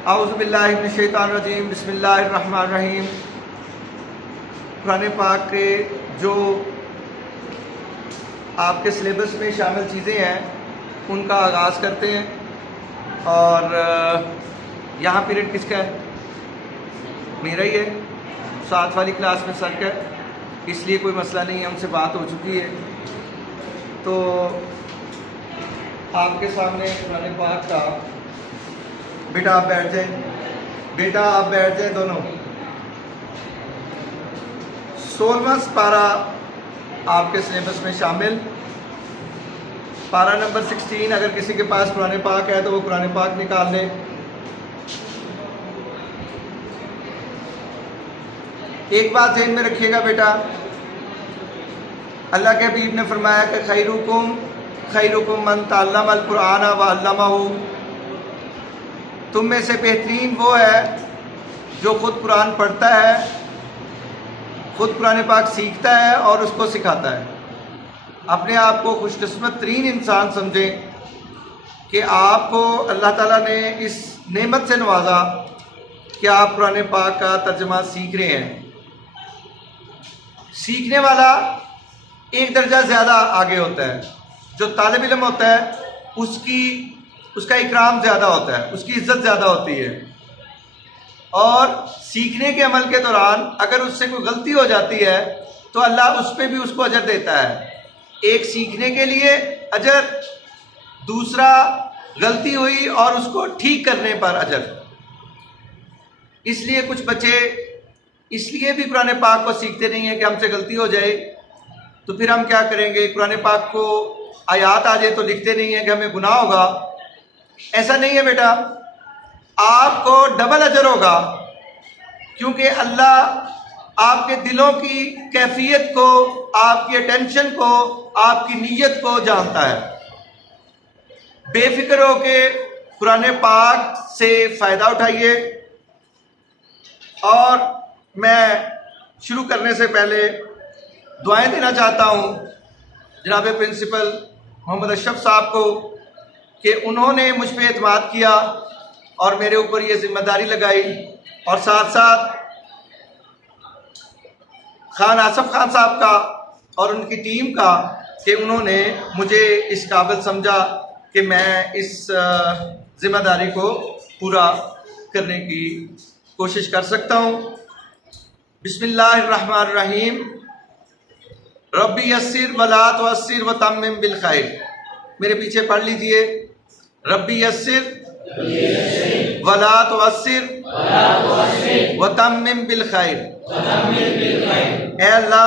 औज़ु बिल्लाहि मिनश शैतानिर रजीम, बिस्मिल्लाहिर रहमानिर रहीम। कुरान पाक के जो आपके सिलेबस में शामिल चीज़ें हैं उनका आगाज़ करते हैं। और यहाँ पीरियड किसका है? मेरा ही है। साथ वाली क्लास में सर का, इसलिए कोई मसला नहीं है, उनसे बात हो चुकी है। तो आपके सामने कुरान पाक का, बेटा आप बैठ जाएं, बेटा आप बैठ जाएं दोनों। 16वां पारा आपके सिलेबस में शामिल, पारा नंबर 16। अगर किसी के पास कुरान पाक है तो वो कुरान पाक निकाल ले। एक बात ध्यान में रखिएगा बेटा, अल्लाह के हबीब ने फरमाया कि खैरुकुम मन तअल्लमल कुरान व अल्लमहु। तुम में से बेहतरीन वो है जो खुद कुरान पढ़ता है, खुद कुरान पाक सीखता है और उसको सिखाता है। अपने आप को खुशकिस्मत तरीन इंसान समझें कि आपको अल्लाह ताला ने इस नेमत से नवाजा कि आप कुरान पाक का तर्जुमा सीख रहे हैं। सीखने वाला एक दर्जा ज़्यादा आगे होता है। जो तालिब इल्म होता है उसका इकराम ज़्यादा होता है, उसकी इज़्ज़त ज़्यादा होती है। और सीखने के अमल के दौरान अगर उससे कोई गलती हो जाती है तो अल्लाह उस पर भी उसको अजर देता है। एक सीखने के लिए अजर, दूसरा गलती हुई और उसको ठीक करने पर अजर। इसलिए कुछ बच्चे इसलिए भी कुरान पाक को सीखते नहीं हैं कि हमसे गलती हो जाए तो फिर हम क्या करेंगे, कुरान पाक को आयात आ जाए तो लिखते नहीं हैं कि हमें गुनाह होगा। ऐसा नहीं है बेटा, आपको डबल अजर होगा, क्योंकि अल्लाह आपके दिलों की कैफियत को, आपकी अटेंशन को, आपकी नीयत को जानता है। बेफिक्र होके कुरान पाक से फ़ायदा उठाइए। और मैं शुरू करने से पहले दुआएं देना चाहता हूँ जनाब प्रिंसिपल मोहम्मद अशरफ साहब को कि उन्होंने मुझ पर एतमाद किया और मेरे ऊपर ये जिम्मेदारी लगाई, और साथ साथ खान आसफ खान साहब का और उनकी टीम का कि उन्होंने मुझे इस काबिल समझा कि मैं इस जिम्मेदारी को पूरा करने की कोशिश कर सकता हूँ। बिस्मिल्लाहिर्रहमानिर्रहीम। रब्बी यस्सिर वला तुअस्सिर व तम्मिम बिल खैर। मेरे पीछे पढ़ लीजिए, रब्बी यस्सिर वला तुअस्सिर व तम्मिम बिल खैर। ऐ अल्लाह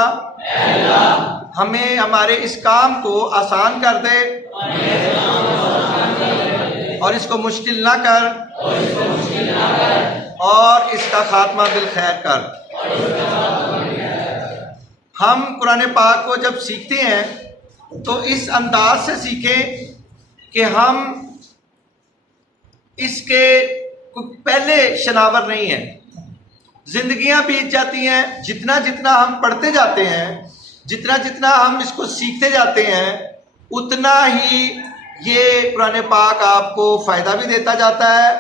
हमें हमारे इस काम को आसान कर दे और इसको मुश्किल ना कर, और इसका खात्मा बिल खैर कर। हम कुरान पाक को जब सीखते हैं तो इस अंदाज से सीखें कि हम इसके पहले शनावर नहीं हैं। जिंदगियां बीत जाती हैं, जितना जितना हम पढ़ते जाते हैं, जितना जितना हम इसको सीखते जाते हैं, उतना ही ये कुरान पाक आपको फ़ायदा भी देता जाता है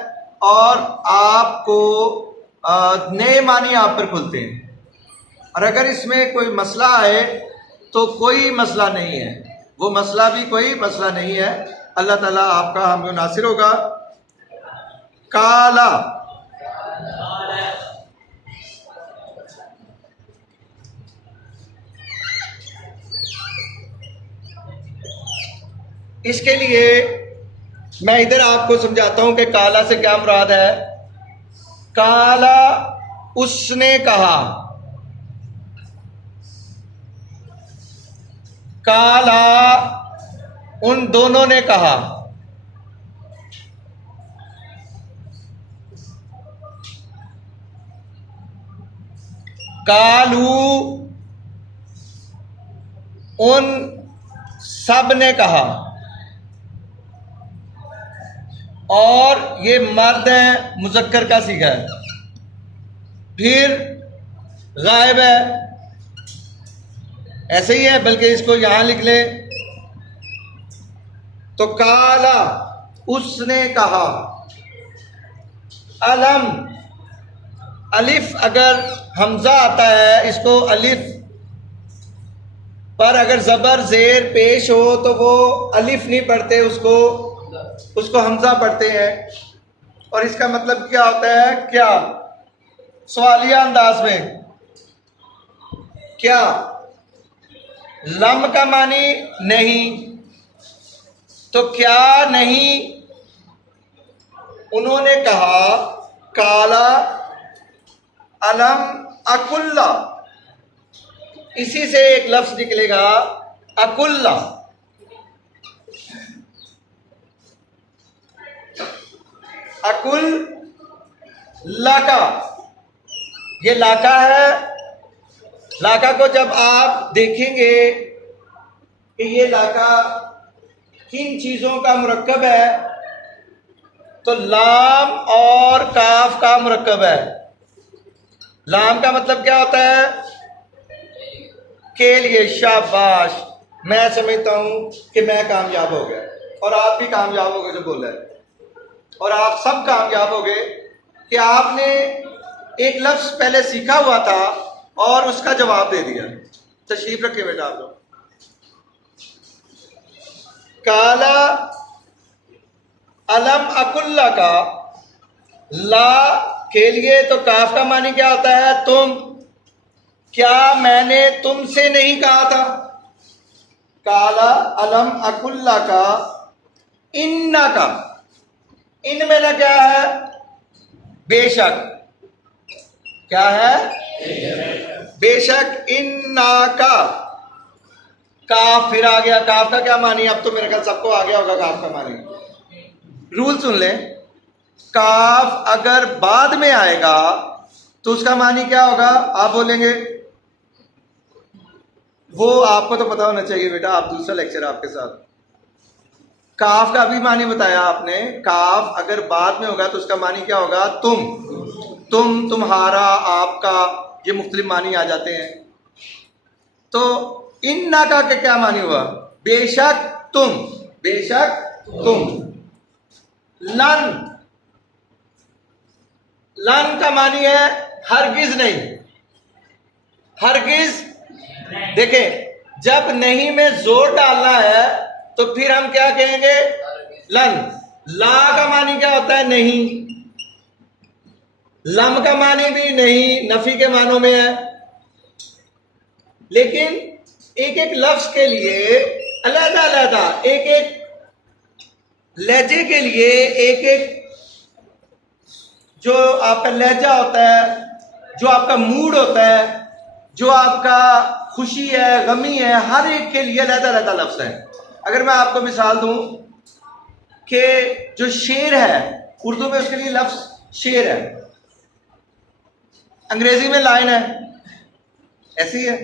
और आपको नए मानी आप पर खुलते हैं। और अगर इसमें कोई मसला आए तो कोई मसला नहीं है, वो मसला भी कोई मसला नहीं है। अल्लाह ताला आपका हम नासिर होगा। काला, इसके लिए मैं इधर आपको समझाता हूं कि काला से क्या मुराद है। काला उसने कहा, काला उन दोनों ने कहा। कालू उन सब ने कहा। और ये मर्द है, मुज़क्कर का सीगा है। फिर गायब है, ऐसे ही है, बल्कि इसको यहां लिख ले। तो काला उसने कहा। अलम, अलिफ अगर हमजा आता है, इसको अलिफ पर अगर जबर जेर पेश हो तो वो अलिफ नहीं पढ़ते, उसको हमजा पढ़ते हैं। और इसका मतलब क्या होता है? क्या, सवालिया अंदाज में, क्या लम का मानी नहीं, तो क्या नहीं, उन्होंने कहा काला अलम अकुल्ला, इसी से एक लफ्ज निकलेगा अकुल्ला। अकुल लाका, ये लाका है। लाका को जब आप देखेंगे कि ये लाका किन चीजों का मुरक्कब है, तो लाम और काफ का मुरक्कब है। लाम का मतलब क्या होता है? के लिए। शाबाश, मैं समझता हूं कि मैं कामयाब हो गया और आप भी कामयाब हो गए जो बोला है, और आप सब कामयाब हो गए कि आपने एक लफ्ज पहले सीखा हुआ था और उसका जवाब दे दिया। तशरीफ रखे बेटा आप लोग। काला अलम अकुल्ला का ला के लिए, तो काफ का मानी क्या होता है? तुम। क्या मैंने तुमसे नहीं कहा था? काला अलम अकुल्ला का इन्ना का, इन में ना क्या है? बेशक। क्या है? बेशक। इन्ना का, काफ फिर आ गया। काफ का क्या मानी? अब तो मेरे ख्याल सबको आ गया होगा काफ का मानी। रूल सुन लें, काफ अगर बाद में आएगा तो उसका मानी क्या होगा? आप बोलेंगे, वो आपको तो पता होना चाहिए बेटा, आप दूसरा लेक्चर आपके साथ। काफ का भी मानी बताया आपने। काफ अगर बाद में होगा तो उसका मानी क्या होगा? तुम, तुम्हारा, आपका, ये मुख्तलिफ मानी आ जाते हैं। तो इन्ना का क्या मानी हुआ? बेशक तुम, बेशक तुम। लन का मानी है हरगिज नहीं, हरगिज। देखें, जब नहीं में जोर डालना है तो फिर हम क्या कहेंगे? लन। ला का मानी क्या होता है? नहीं। लम का मानी भी नहीं, नफी के मानों में है। लेकिन एक एक लफ्ज के लिए अलग अलग, एक एक लहजे के लिए एक एक जो आपका लहजा होता है, जो आपका मूड होता है, जो आपका खुशी है, गमी है, हर एक के लिए अलग अलग लफ्ज है। अगर मैं आपको मिसाल दूं कि जो शेर है, उर्दू में उसके लिए लफ्ज शेर है, अंग्रेजी में लाइन है, ऐसी है।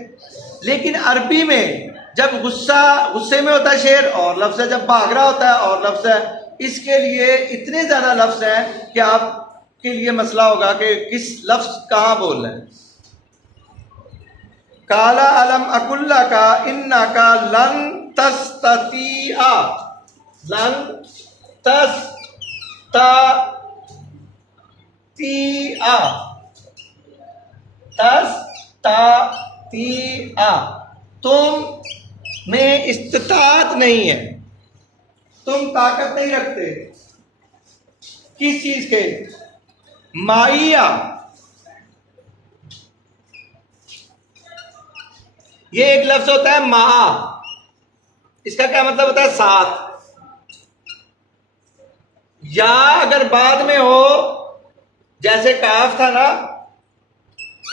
लेकिन अरबी में जब गुस्से में होता है शेर और लफ्ज है, जब भाग रहा होता है और लफ्ज है। इसके लिए इतने ज्यादा लफ्ज हैं कि आपके लिए मसला होगा कि किस लफ्ज कहां बोल रहे हैं। काला अलम अकुल्ला का इन्ना का लन तस्ततिया, लन तस्ततिया, तस्ततिया, तुम में इस्तात नहीं है, तुम ताकत नहीं रखते। किस चीज के? माइया, ये एक लफ्ज होता है मा, इसका क्या मतलब होता है? साथ। या अगर बाद में हो, जैसे काफ था ना,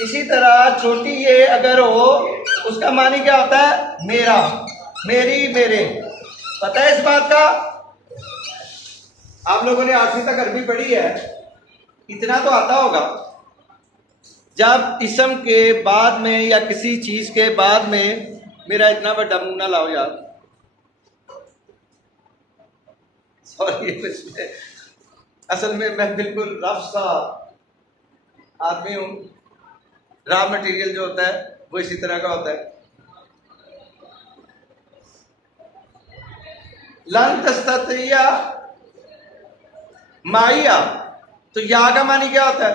इसी तरह छोटी ये अगर हो, उसका मानी क्या होता है? मेरा, मेरी, मेरे। पता है इस बात का? आप लोगों ने 8वीं तक अरबी पढ़ी है, इतना तो आता होगा। जब इसम के बाद में या किसी चीज के बाद में, मेरा इतना बड़ा मुंह ना लाओ यार, सॉरी, असल में मैं बिल्कुल रफ सा आदमी हूं। रॉ मटेरियल जो होता है वो इसी तरह का होता है। लन तस्ततिया माइया, तो या का मानी क्या होता है?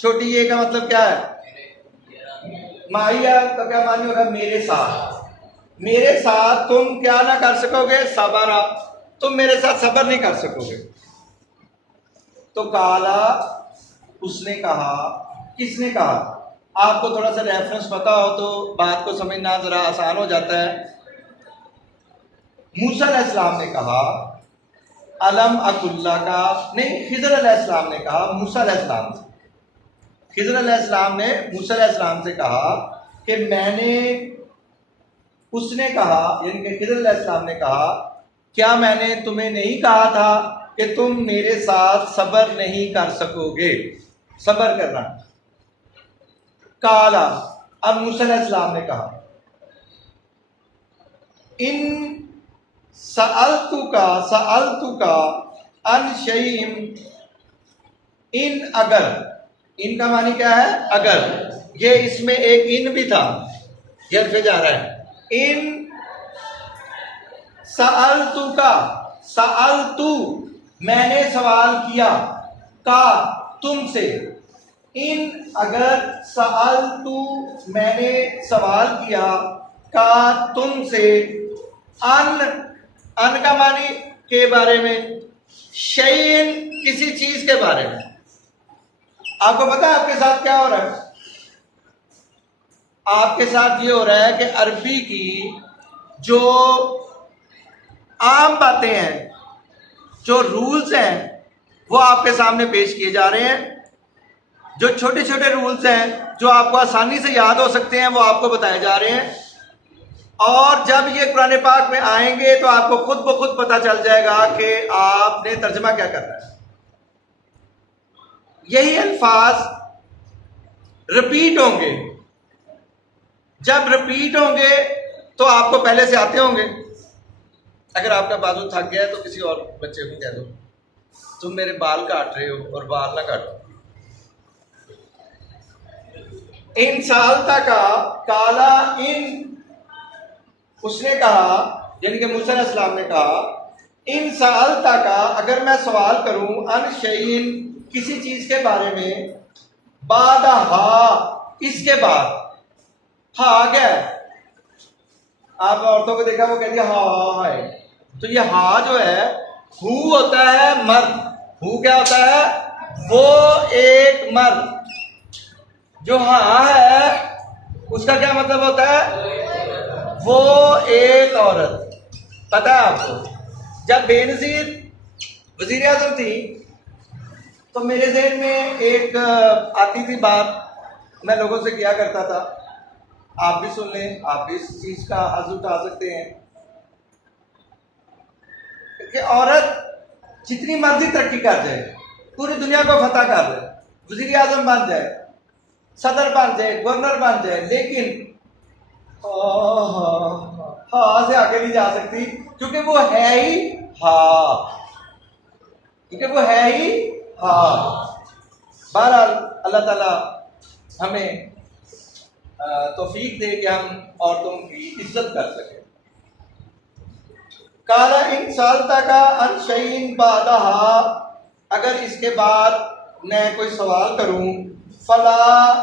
छोटी ये का मतलब क्या है? माहिया का क्या मानी होगा? मेरे साथ। मेरे साथ तुम क्या ना कर सकोगे? सबरा, तुम मेरे साथ सबर नहीं कर सकोगे। तो काला, उसने कहा। किसने कहा? आपको थोड़ा सा रेफरेंस पता हो तो बात को समझना जरा आसान हो जाता है। मूसा अलैहिस्सलाम ने कहा अलम अकुल्ला का, नहीं, खिज़र अलैहिस्सलाम ने कहा मूसा अलैहिस्सलाम से। खिज़र अलैहिस्सलाम ने मूसा अलैहिस्सलाम से कहा कि मैंने, उसने कहा यानी कि खिज़र अलैहिस्सलाम ने कहा, क्या मैंने तुम्हें नहीं कहा था कि तुम मेरे साथ सबर नहीं कर सकोगे? सबर करना। काला, अब मूसा अलैहिस्सलाम ने कहा इन सअलतुका अन शैइन, इन, अगर, इन का मानी क्या है? अगर। ये इसमें एक इन भी था, ये पे जा रहा है। इन सअलतुका, सअलतु, मैंने सवाल किया, का, तुमसे। इन, अगर, सअलतु, मैंने सवाल किया, का, तुमसे, अन का मानी के बारे में, शैइन, किसी चीज के बारे में। आपको पता है आपके साथ क्या हो रहा है? आपके साथ ये हो रहा है कि अरबी की जो आम बातें हैं, जो रूल्स हैं, वो आपके सामने पेश किए जा रहे हैं। जो छोटे छोटे रूल्स हैं जो आपको आसानी से याद हो सकते हैं, वो आपको बताए जा रहे हैं। और जब ये कुरान पाक में आएंगे तो आपको खुद ब खुद पता चल जाएगा कि आपने तर्जमा क्या करना है। यही अल्फाज रिपीट होंगे। जब रिपीट होंगे तो आपको पहले से आते होंगे। अगर आपका बाजू थक गया है तो किसी और बच्चे को कह दो तुम मेरे बाल काट रहे हो और बाल ना काटो। इन सालता का, काला, इन, उसने कहा यानी कि मूसा अलैहिस्सलाम ने कहा, इन सालता का, अगर मैं सवाल करूं, अन शैइन, किसी चीज के बारे में, बादा हा, इसके बाद, हा आ गया। आप औरतों को देखा वो कहती है हा है, तो ये हा जो है, हु होता है मर्द। हु क्या होता है? वो एक मर्द। जो हाँ है उसका क्या मतलब होता है? वो एक औरत। पता है आपको, जब बेनजीर वजीर आजम थी तो मेरे ज़हन में एक आती थी बात, मैं लोगों से किया करता था, आप भी सुन लें, आप भी इस चीज का हज़ उठा सकते हैं कि औरत जितनी मर्जी तरक्की कर जाए, पूरी दुनिया को फतह कर जाए, वजीर आजम बन जाए, सदर बन जाए, गवर्नर बन जाए, लेकिन हाँ से आगे नहीं जा सकती, क्योंकि वो है ही हाँ, क्योंकि वो है ही हाँ। बहरहाल अल्लाह ताला हमें तौफीक दे कि हम औरतों की इज्जत कर सके। काला इन सालता का अनशईन बादहा, अगर इसके बाद मैं कोई सवाल करूं, फला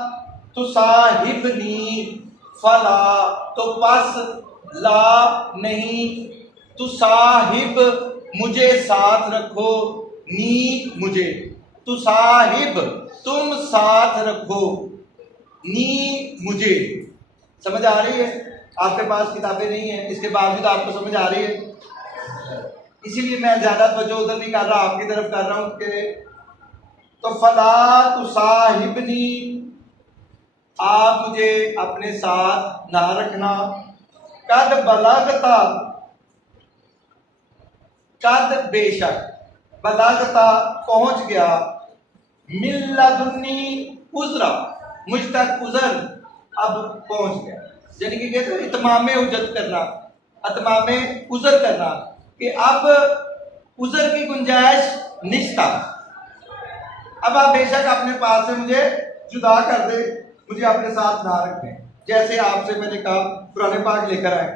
तुसाहिबनी, फला तो पस, ला नहीं, तुसाहिब मुझे साथ रखो, नी मुझे, तुसाहिब तुम साथ रखो, नी मुझे। समझ आ रही है? आपके पास किताबें नहीं है, इसके बावजूद आपको समझ आ रही है, इसीलिए मैं ज्यादा तवज्जो उधर नहीं कर रहा, आपकी तरफ कर रहा हूं कि तो फला तुसाहिबनी, आप मुझे अपने साथ ना रखना, कद बलागता, कद बेशक, बलागता पहुंच गया, मिल्लदुन्नी उजरा, मुझ तक उजर अब पहुंच गया, यानी कि कहते हैं इतमाम उजर करना, इतमाम उजर करना, कि अब उजर की गुंजाइश निश्ता, अब आप बेशक अपने पास से मुझे जुदा कर दे, मुझे अपने साथ ना रखें। जैसे आपसे मैंने कहा पुराने पाक लेकर आए,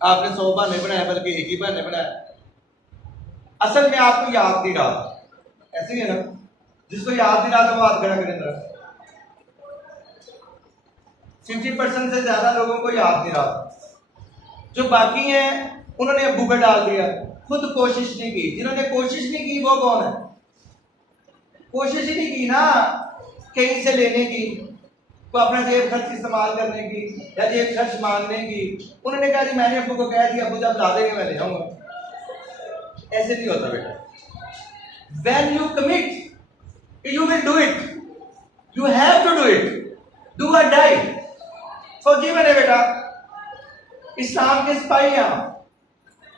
आपने 100 बहाने बनाए, बल्कि एक ही बहाने बनाया, असल में आपको याद नहीं रहा, ऐसे ही है ना, जिसको याद नहीं रहा था वो हाथ खड़ा करें जरा। 50% से ज्यादा लोगों को याद नहीं रहा। जो बाकी हैं उन्होंने अब्बू पे डाल दिया, खुद कोशिश नहीं की। जिन्होंने कोशिश नहीं की वो कौन है? कोशिश ही नहीं की ना कहीं से लेने की, तो अपना जेब खर्च इस्तेमाल करने की या जेब खर्च मांगने की। उन्होंने कहा जी मैंने अब्बू को कह दिया, अब्बू जब ला देंगे मैं ले जाऊंगा। ऐसे नहीं होता बेटा। When you commit, you will do it. You have to do it. Do or die. फौजी बने बेटा, इस्लाम के सिपाही हैं।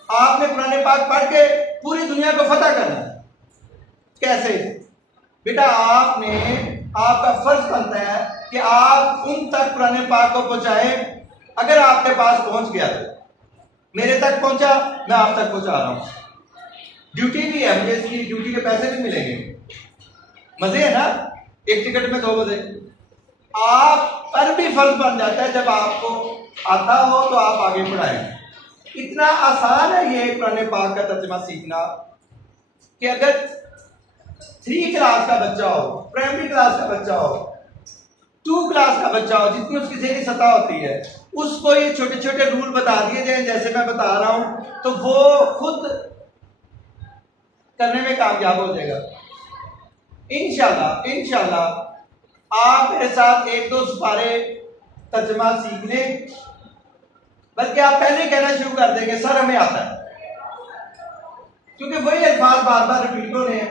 आपने कुरान पाक पढ़ के पूरी दुनिया को फतह करना है। कैसे बेटा? आपका फर्ज बनता है कि आप उन तक कुरान पाक को पहुंचाए। अगर आपके पास पहुंच गया तो मेरे तक पहुंचा, मैं आप तक पहुंचा रहा हूं। ड्यूटी भी है मुझे, इसकी ड्यूटी के पैसे भी मिलेंगे। मजे है ना, एक टिकट में 2 बजे। आप पर भी फर्ज बन जाता है जब आपको आता हो तो आप आगे बढ़ाएं। इतना आसान है ये कुरान पाक का तर्जुमा सीखना कि अगर 3 क्लास का बच्चा हो, प्राइमरी क्लास का बच्चा हो, 2 क्लास का बच्चा हो, जितनी उसकी ज़हनी सतह होती है, उसको ये छोटे छोटे रूल बता दिए जाए जैसे मैं बता रहा हूं, तो वो खुद करने में कामयाब हो जाएगा इंशाल्लाह। आप मेरे साथ 1-2 सुपारे तर्जुमा सीख लें, बल्कि आप पहले कहना शुरू कर देंगे सर हमें आता है, क्योंकि वही अल्फाज बार बार रिपीट हो रहे हैं।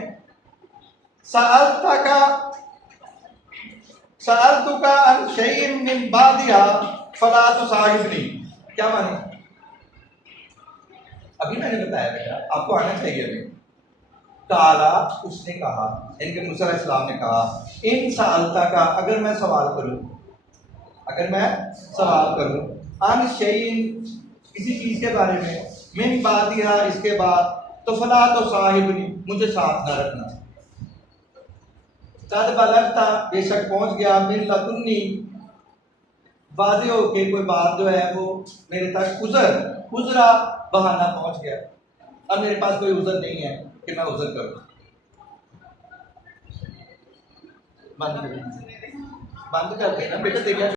सअलतुका अन शैइन मिन बादिहा फला तुसाहिबनी। क्या माने? अभी मैंने बताया बेटा, आपको आना चाहिए। अभी काला, उसने कहा, इनके मूसा अलैहिस्सलाम ने कहा, इन सअलता का, अगर मैं सवाल करूं अन शैइन, किसी चीज के बारे में, मिन बादिहा, इसके बाद, तो फला तो साहिबनी, मुझे साथ न रखना। तद बलगता, बेशक पहुंच गया, मिन लदुन्नी, वाज़े हो के कोई बात जो है वो मेरे तक उज़रा बहाना पहुंच गया। अब मेरे पास कोई उज़र नहीं है कि मैं उज़र करूं। बंद कर देना बेटा, देखिए